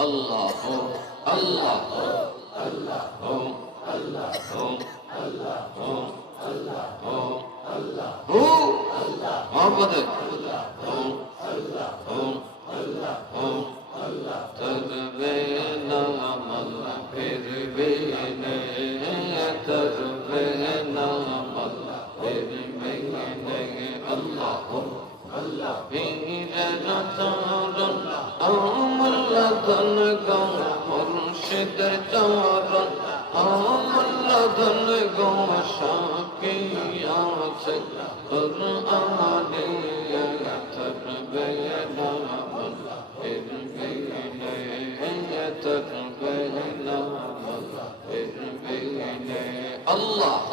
আল্লাহ আল্লাহ আল্লাহ হু মোহাম্মদ আমল ধন গো শাকি আছে কুরআনে তরবে নামল ফিরবে নে তরবে নামল ফিরবে নে আল্লাহ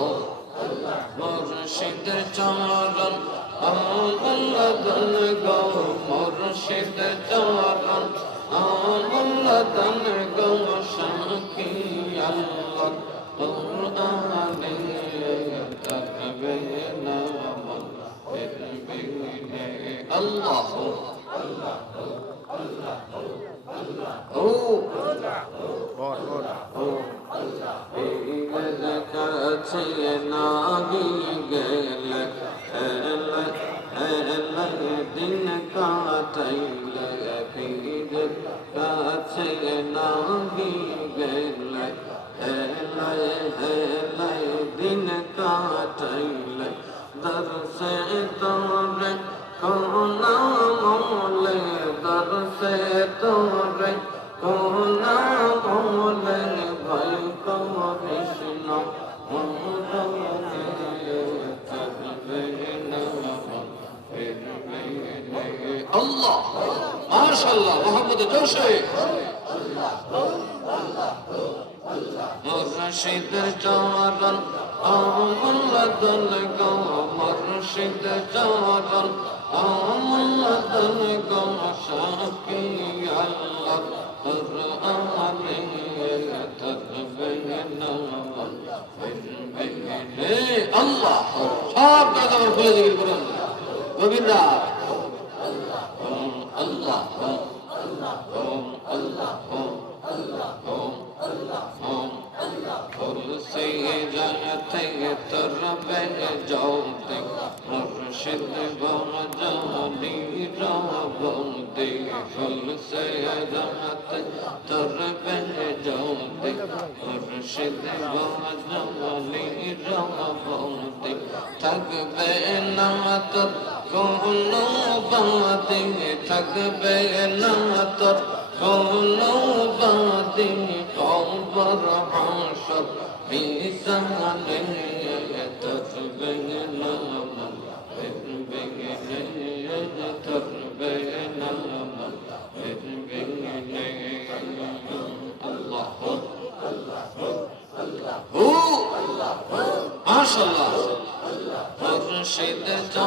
কাছে নাগি গেলে নাগি গেলে এলে এলে দিন কাটাইলে দরসে তোরে কোনা মোলে, দরসে তোরে কোনা মোলে, ভয় কৃষ্ণ আল্লাহ, মাশাআল্লাহ, মোহাম্মদ জোশে। চরণ আমল দল গো মুর্শিদ চরণ আমল দল গো শাকি আল্লাহ কুরআনে তরবে নাম হে আল্লাহ সব কথা খুলে জিকির করুন গভীর রাবের জলতে মুর্শিদ গণ জনি রবন্দি খুলসে রাত তরবের জলতে মুর্শিদ গণ জনি রবন্দি থাকবে নামাত কোন বাদে, থাকবে নামাত কোন বাদে, কবর হাসর, মিজানে থাকবে না থাকবে না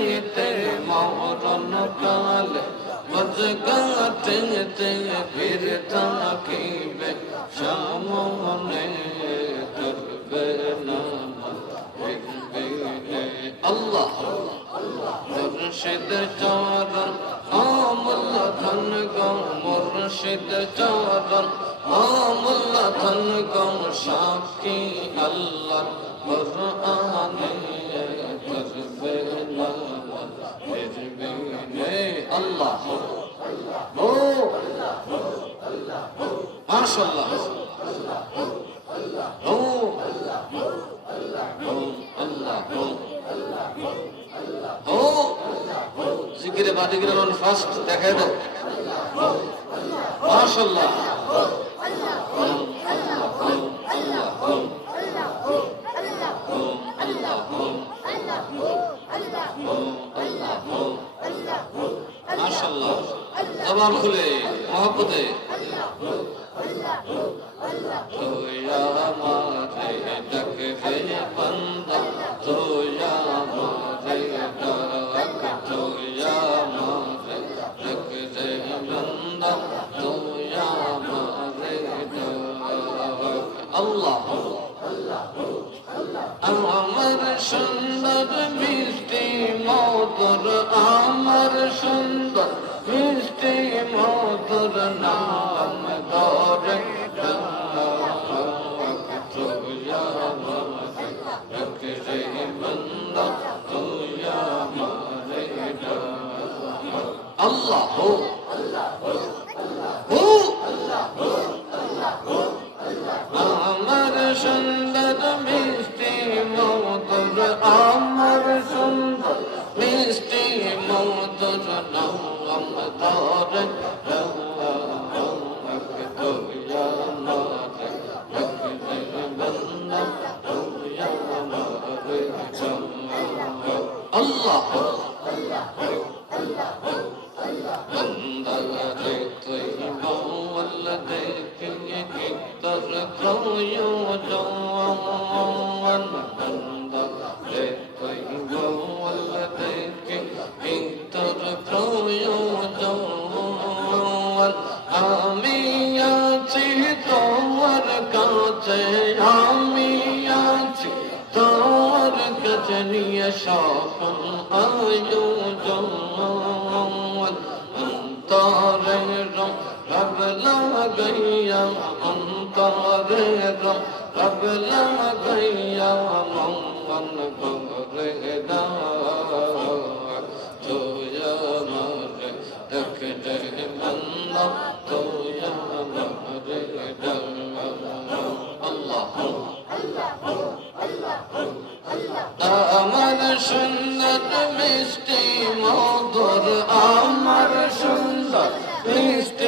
ঘাটিতে ফির থাকিবে সামনে করবে নাম আল্লাহ মুর্শিদ চরণ আমল ধন গম মুর্শিদ চরণ আমল ধন গম সাক্ষী আল্লাহ কুরআনে মাশাআল্লাহ। ও ও আল্লাহ ও ও দিকে বাদিকে ফার্স্ট দেখাই দাও। মাশাল্লাহ মাশাল্লাহ জবান খুলে, মহব্বতে। মধুর আমি আছি তোমার কাছে আমি আছি তোমার কাছে নিয়ে সফল আয়োজন অন্তরে রব লাগাইয়া অন্তরে রব আমার সুন্দর মিষ্টি মধুর আমার সুন্দর মিষ্টি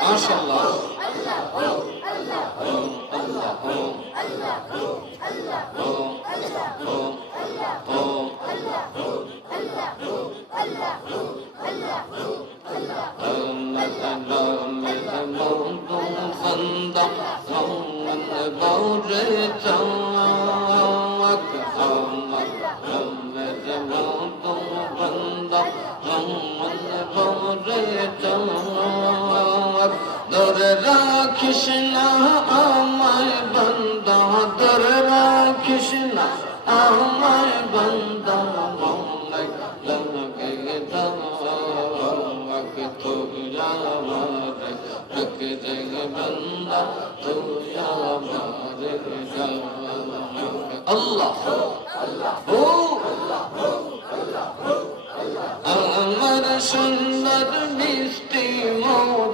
মাশাল্লাহ ধরে না আমায় বন্দা মঙ্গল লগে দাওয়াক তোয়া মারে রখ দে বন্দা তোয়া মারে আল্লাহ ও আমার সুন্দর মিষ্টি মধুর